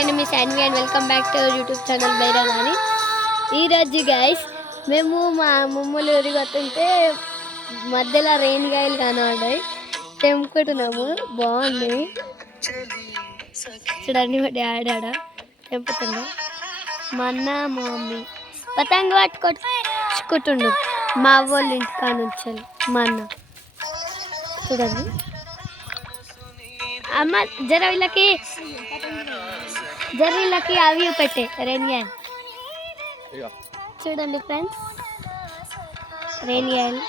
Me Saanvi and welcome back to YouTube channel Bairani. ఈరోజు guys మేము మా అమ్మమ్మలు ఊరికి వస్తుంటే మధ్యలో రెయిన్ గాయలు కనబడ్డాయి, తెంపుకుంటున్నాము. బాగుంది చూడండి. మా డాడీ ఆడ తెంపుతుండ, మా అన్న మా మమ్మీ పతంగి పట్టుకొచ్చుకుంటుండు మా అవ్వాళ్ళ ఇంటికా నుంచి. మా అన్న చూడండి. అమ్మ జర వీళ్ళకి అవి పెట్టే రెయిన్ గాయలు చూడండి ఫ్రెండ్స్. రెయిన్ గాయలు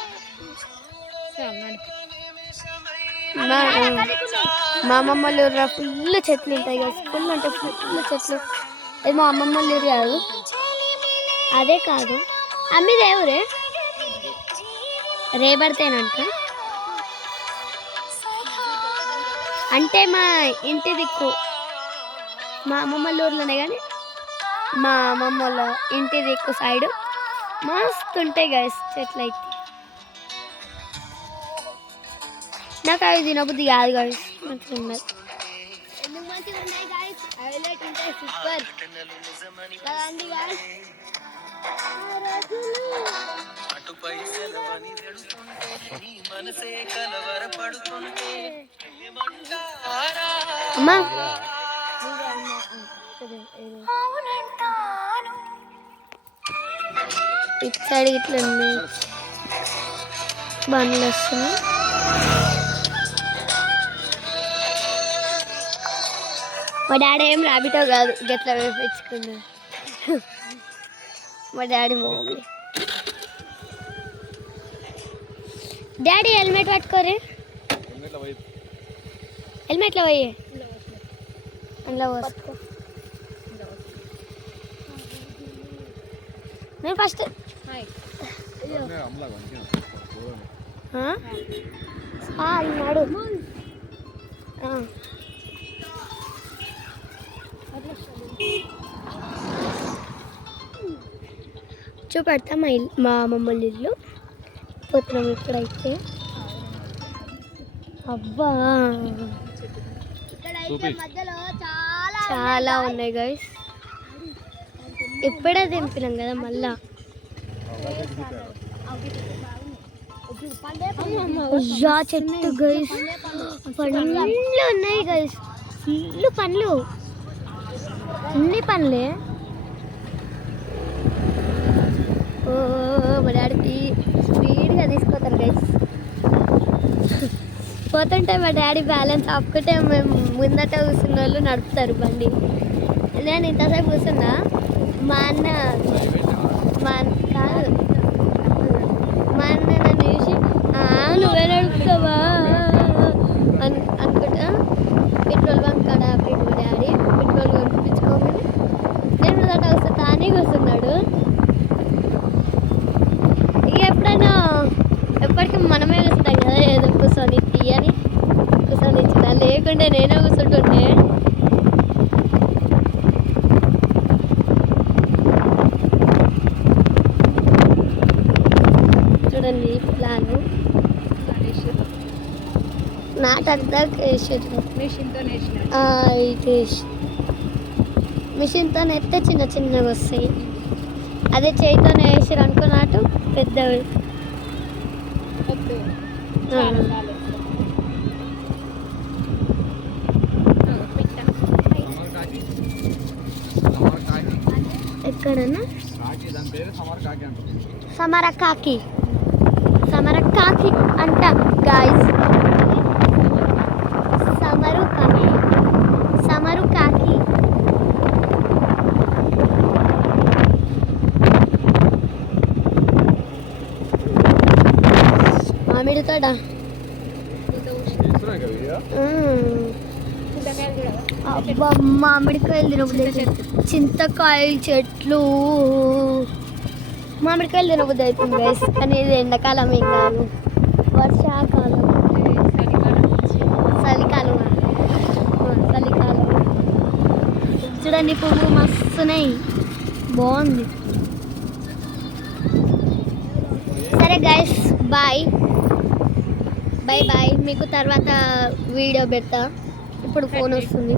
మా అమ్మమ్మ ఊరు ఫుల్ చెట్లు ఉంటాయి కదా, ఫుల్ అంటే ఫుల్ చెట్లు. అది మా అమ్మమ్మ ఊరు కాదు, అదే కాదు అమ్మి దేవురే రేపడితేనంట. అంటే మా ఇంటి దిక్కు మా అమ్మమ్మ ఊర్లోనే, కానీ మా అమ్మమ్మ వాళ్ళ ఇంటి దిక్కు సైడు మస్తు ఉంటాయి గైస్ చెట్లు. అయితే నాకు అవి తినబుద్ధి కాదు గైస్, మంచిగా ఉన్నది. సూపర్ కదండి గైస్. అమ్మా ఇటు సైడ్ ఇట్లా ఉన్నాయి బండ్లు వస్తున్నాయి. మా డాడీ ఏం రాబిటో కాదు, గట్లా వేపించుకున్నాడు మా డాడీ మా మమ్మీ. డాడీ హెల్మెట్ పట్టుకోరే, హెల్మెట్లో పోయి అందులో పోసుకో. నేను ఫస్ట్ అన్నాడు చూపెడతా మా అమ్మమ్మ ఇల్లు. పోతున్నాం ఇప్పుడైతే. అబ్బా చాలా ఉన్నాయి గైస్, ఇప్పుడే దింపినాం కదా మళ్ళా. చెట్టు గైస్ పండ్లు ఉన్నాయి గైస్, ఫుల్ పండ్లు, అన్ని పండ్లే. ఓ మా డాడీ స్పీడ్గా తీసుకుపోతారు గైస్. పోతుంటే మా డాడీ బ్యాలెన్స్ ఆపుకుంటే మేము ముందట కూర్చున్న వాళ్ళు నడుపుతారు బండి. నేను ఇంతసేపు కూర్చున్నా, మా అన్న కాదు మా అన్న నన్ను చూసి నువ్వే నడుపుతావా అనుకుంటా. పెట్రోల్ బంక్ కాడ ఆపాడు డాడీ, పెట్రోల్ కొనిపించుకోమని. నేను ముందట వస్తే తానే కూర్చున్నాడు. ఇక ఎప్పుడైనా ఎప్పటికీ మనమే కూర్చుంటాం కదా, ఏదో కూర్చొని తీయని కూర్చొని ఇచ్చిన, లేకుంటే నేనే కూర్చుంటుండే. చూడండి ప్లాన్ నాటంతా మిషన్తో ఎత్తే చిన్న చిన్నగా వస్తాయి. అదే చేయితో వేసారు అనుకో నాటు పెద్దవి. ఎక్కడన్నా సమరకాకి అంట గాయస్. సమరుకాకి మామిడి తోట. అబ్బా మామిడికాయలు తినబుద్ధి, చింతకాయల చెట్లు, మామిడికాయలు తినబుద్ధి అవుతుంది గైస్. కానీ ఇది ఎండాకాలం ఏం కాదు, వర్షాకాలం, చలికాలం. చూడండి పువ్వు మస్తున్నాయి, బాగుంది. సరే గైస్ బాయ్. Bye bye. మీకు తర్వాత వీడియో పెడతా. ఇప్పుడు ఫోన్ వస్తుంది.